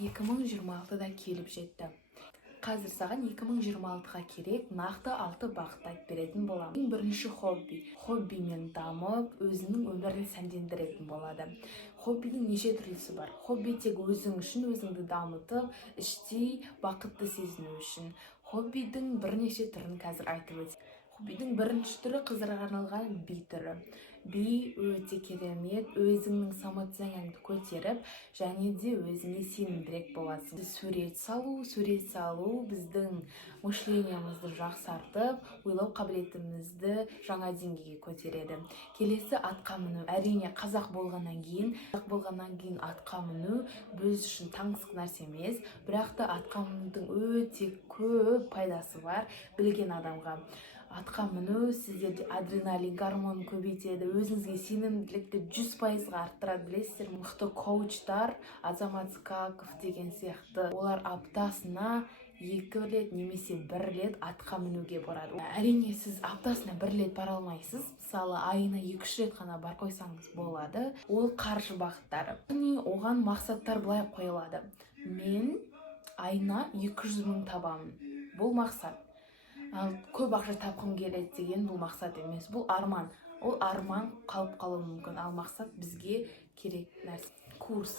2026-да келіп жетті. Қазір саған 2026-ға керек нақты 6 бағыт айтып беретін боламын. Ең бірінші хоббимен дамып, өзіңнің өмірін сәндендіретін болады. Хоббидің неше түрлісі бар. Хобби тек өзің үшін өзіңді дамытып, іштей бақытты сезіну үшін. Хоббидің бірнеше түрін қазір айтып өтейін. Хоббидің бірінші түрі қыздарға арналған би түрі. Би өте керемет, өзіңнің самооценкаңды көтеріп, және де өзіңе сенімдірек боласың. Сурет салу біздің мышлениемізді жақсартып, ойлау қабілетімізді жаңа деңгейге көтереді. Келесі атқа міну. Әрине қазақ болғаннан кейін атқа міну біз үшін таңсық нәрсе емес, бірақ та атқа мінудің өте көп пайдасы бар білген адамға. Атқа міну сіздерде адреналин гормонын көбейтеді, өзіңізге сенімділікті 100%-ға арттырады. Білесіздер, мықты коучтар, Азамат Скаков деген сияқты, олар аптасына 2 рет немесе 1 рет атқа мінуге барады. Әрине сіз аптасына 1 рет бара алмайсыз, мысалы айына 2-3 рет қана бар қойсаңыз болады. Ол қаржы бағыттары. Оған мақсаттар былай қойылады. Мен айына 200 000 табамын. Бұл мақсат. Ал көп ақша тапқым келеді деген бұл мақсат емес, бұл арман. Ол арман қалып қалуы мүмкін, ал мақсат бізге керек нәрсе. Курс.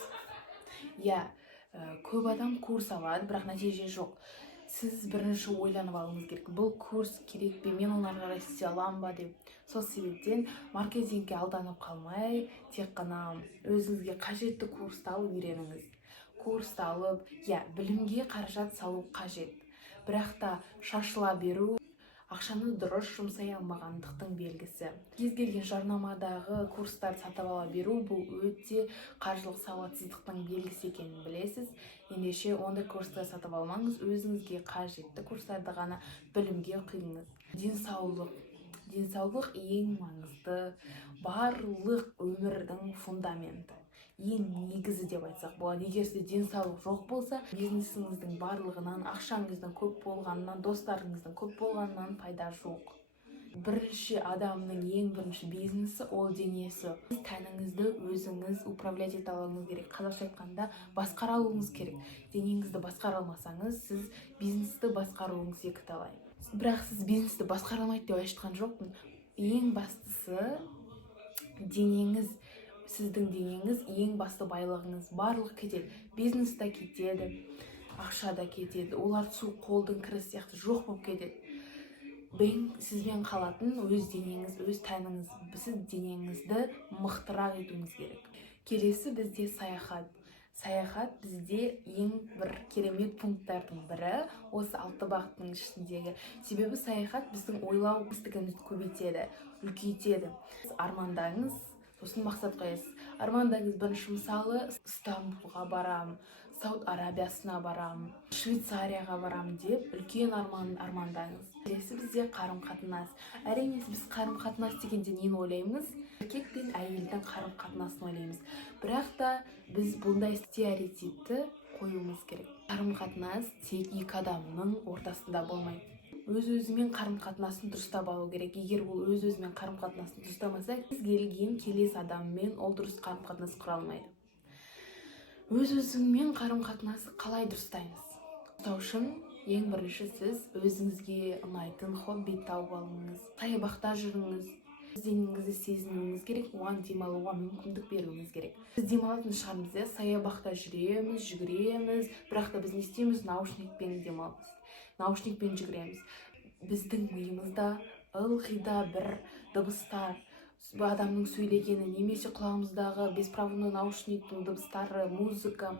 Көп адам курс алады, бірақ нәтиже жоқ. Сіз бірінші ойланып алуыңыз керек. Бұл курс керек пе, мен оны қарай істей аламын ба деп. Сол себептен маркетингке алданып қалмай, тек қана өзіңізге қажетті курсты алып үйреніңіз. Курсты алып, білімге қаражат салу қажет. Бірақ та шашыла беру ақшаны дұрыс жұмсай алмағандықтың белгісі. Кез келген жарнамадағы курстарды сатып ала беру бұл өте қаржылық сауатсыздықтың белгісі екенін білесіз. Ендеше ондай курсты сатып алмаңыз, өзіңізге қажетті курстарды ғана білімге құйыңыз. Денсаулық ең маңызды, барлық өмірдің фундаменті. Ең негізі деп айтсақ болады. Егер сізде денсаулық жоқ болса, бизнесіңіздің барлығынан, ақшаңыздың көп болғанынан, достарыңыздың көп болғанынан пайда жоқ. Бірінші адамның ең бірінші бизнесі ол денесі. Сіз тәніңізді өзіңіз управлять ете алуыңыз керек. Қазақша айтқанда басқара алуыңыз керек. Денеңізді басқара алмасаңыз, сіз бизнесті басқаруыңыз екіталай. Бірақ сіз бизнесті басқара алмайды деп айтқан жоқпын. Ең бастысы денеңіз. Сіздің денеңіз ең басты байлығыңыз. Барлық кетеді. Бизнес та кетеді, ақша да кетеді. Олар су қолдың кірі сияқты жоқ болып кетеді. Сізбен қалатын өз денеңіз, өз тәніңіз. Сіз денеңізді мықтырақ етуіңіз керек. Келесі бізде саяхат. Саяхат бізде ең бір керемет пункттардың бірі, осы 6 бағыттың ішіндегі. Себебі саяхат біздің ойлау мүмкіндігімізді көбейтеді, үлкейтеді. Армандаңыз, сосын мақсат қоясыз. Армандаңыз бірінші мысалы Стамбулға барам, Сауд Арабиясына барам, Швейцарияға барам деп үлкен армандаңыз. Келесі бізде қарым-қатынас. Әрине біз қарым-қатынас дегенде нені ойлаймыз? Еркек пен әйелдің қарым-қатынасын ойлаймыз. Бірақ та біз бұндай стереотипті қоюымыз керек. Қарым-қатынас тек екі адамның ортасында болмайды. Өз-өзімен қарым-қатынасын дұрыстап алу керек. Егер ол өз-өзімен қарым-қатынасын дұрыстамаса, кез келген келесі адаммен ол дұрыс қарым-қатынас құра алмайды. Өз-өзіңмен қарым-қатынасы қалай дұрыстаймыз? Дұрыстау үшін ең бірінші сіз өзіңізге ұнайтын хобби тауып алыңыз. Саябақта жүріңіз. Денеңізді сезінуіңіз керек, оған демалуға мүмкіндік беруіңіз керек. Біз демалатын шығармыз, саябақта жүреміз, жүгіреміз, бірақ та біз не істейміз? Наушникпен демаламыз. Наушникпен жүгіреміз. Біздің миымызда ылғи да бір дыбыстар, адамның сөйлегені, немесе құлағымыздағы беспроводной наушниктің дыбыстары, музыка,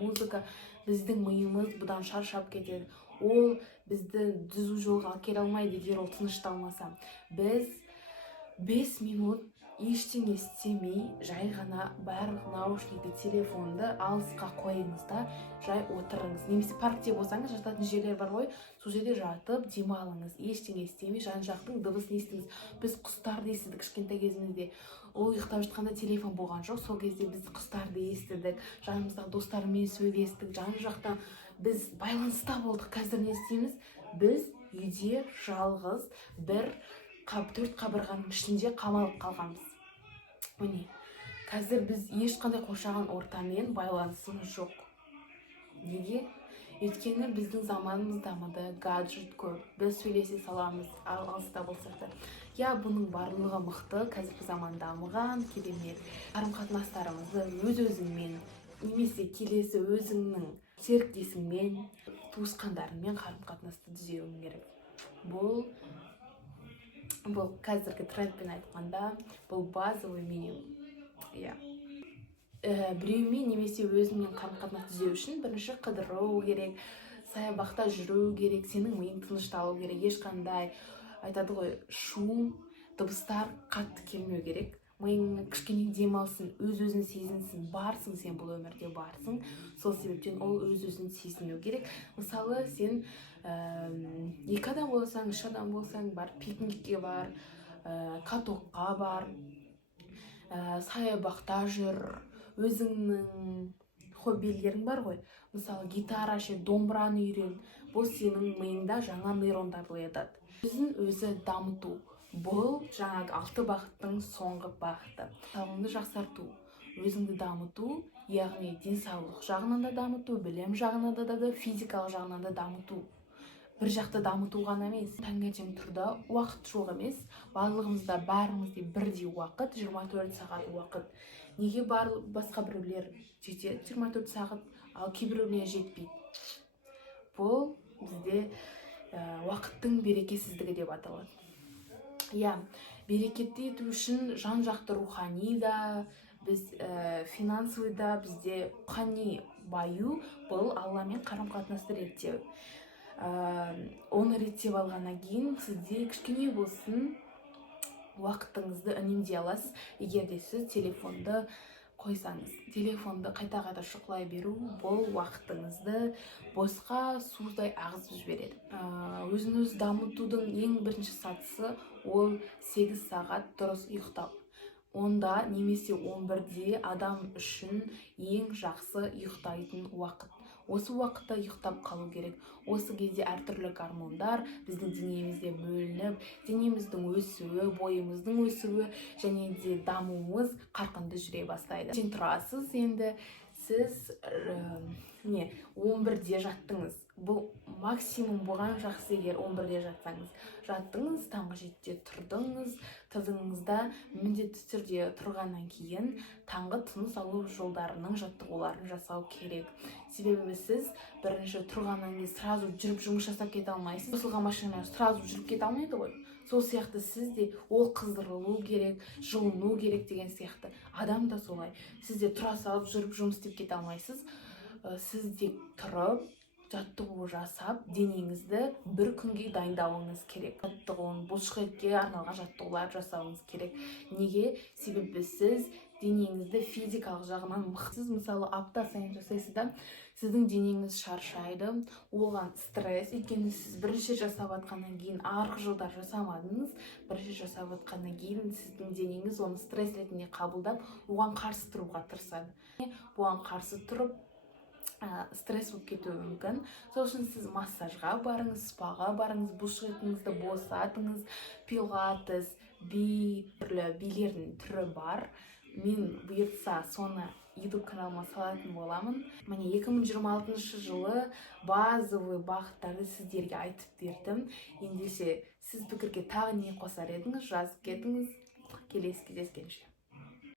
біздің миымыз бұдан шаршап кетеді. Ол бізді түзу жолға келе алмайды, егер ол тынышталмаса. Біз 5 минут ештеңе істемей, жай ғана барлық наушникті, телефонды алысқа қойыңыз да, жай отырыңыз. Немесе паркте болсаңыз, жататын жерлер бар ғой, сол жерде жатып демалыңыз. Ештеңе істемей, жан-жақтың дыбысын естіңіз. Біз құстарды естідік кішкентай кезімізде. Ол ұйықтап жатқанда телефон болған жоқ. Сол кезде біз құстарды естідік, жанымыздағы достармен сөйлестік, жан-жақтан біз байланыста болдық. Қазір не істейміз? Біз үйде жалғыз бір 4 қабырғаның ішінде қамалып қалғанбыз. Міне, қазір біз ешқандай қоршаған ортамен байланысымыз жоқ. Неге? Өйткені біздің заманымыз дамыды, гаджет көп, біз сөйлесе саламыз, алыста болсақ та. Бұның барлығы мықты, қазіргі заман дамыған, керемет. Қарым-қатынастарымызды өз-өзіңмен, немесе келесі өзіңнің серіктесіңмен, туысқандарыңмен қарым-қатынасты түзеуің керек. Бұл қазіргі трендпен айтқанда, бұл базовый минимум. Біреумен немесе өзіңмен қарым-қатынас түзеу үшін бірінші қыдыру керек, саябақта жүру керек, сенің миың тынышталу керек, ешқандай айтады ғой, шум, дыбыстар қатты келмеу керек. Миың кішкене демалсын, өз-өзін сезінсін, барсың, сен бұл өмірде барсың. Сол себептен ол өз-өзін сезіну керек. Мысалы, сен 2 адам болсаң, 3 адам болсаң, бар пикникке бар, катокқа бар, саябақта жүр, өзіңнің хоббилерің бар ғой. Мысалы, гитара ше, домбыраны үйрен. Бұл сенің миыңда жаңа нейрондарды оятады. Өзін-өзі дамыту. Бұл жаңағы 6 бағыттың соңғы бағыты. Денсаулығыңды жақсарту, өзіңді дамыту, яғни денсаулық жағынан да дамыту, білім жағынан да, физикалық жағынан да дамыту. Бір жақты дамыту ғана емес. Таңертең тұрда уақыт жоқ емес. Барлығымызда, бәрімізде бірдей уақыт, 24 сағат уақыт. Неге басқа біреулер жетеді 24 сағат, ал кейбіреулер жетпейді? Бұл бізде уақыттың берекесіздігі деп аталады. Берекетті ету үшін жан-жақты рухани да, біз финансовый да, бізде рухани баю, бұл Алламен қарым-қатынасты реттеу. Оны реттеп алғаннан кейін сізде кішкене болсын уақытыңызды үнемдей аласыз. Егер де сіз телефонды қойсаңыз, телефонды қайта-қайта шұқылай беру, бұл уақытыңызды босқа судай ағызып жібереді. Өзін-өзі дамытудың ең бірінші сатысы ол 8 сағат дұрыс ұйықтау. Онда немесе 11-де адам үшін ең жақсы ұйықтайтын уақыт. Осы уақытта ұйықтап қалу керек. Осы кезде әртүрлі гормондар біздің денемізде бөлініп, денеміздің өсуі, бойымыздың өсуі және де дамуымыз қарқынды жүре бастайды. Сен тұрасыз, енді сіз 11-де жаттыңыз. Бұл максимум болған жақсы, егер 11-де жаттыңыз, таңғы 7-де тұрдыңызда міндетті түрде тұрғаннан кейін таңғы тыныс алу жолдарының жаттығуларын жасау керек. Себебі сіз бірінші тұрғаннан кейін сразу жүріп жұмыс жасап кете алмайсыз. Қосылған машина сразу жүріп кете алмайды ғой. Сол сияқты сізде ол қыздырылу керек, жылыну керек деген сияқты. Адам да солай. Сізде тұра салып жүріп жұмыс істеп кете алмайсыз. Сізде тұрып, жаттығу жасап, денеңізді бір күнге дайындауыңыз керек. Жаттығуын бұлшық етке арналған жаттығулар жасауыңыз керек. Неге? Себебі сіз денеңізді физикалық жағынан мықтысыз. Мысалы, апта сайын жасайсыз да, сіздің денеңіз шаршайды, оған стресс. Өйткені сіз бірінші жасап атқаннан кейін, арғы жылдар жасамадыңыз, бірінші жасап атқаннан кейін сіздің денеңіз оны стресс ретінде қабылдап, оған қарсы тұруға тырысады. Бұған қарсы тұрып, стресс болып кетуі мүмкін. Сол үшін сіз массажға барыңыз, спаға барыңыз, бұлшық етіңізді босатыңыз, пилатес, түрлі билердің түрі бар. Мен бұйыртса соны YouTube каналыма салатын боламын. Міне 2026 жылы базовый бағыттарды сіздерге айтып бердім. Ендеше сіз пікірге тағы не қосар едіңіз, жазып кетіңіз. Келесі кездескенше.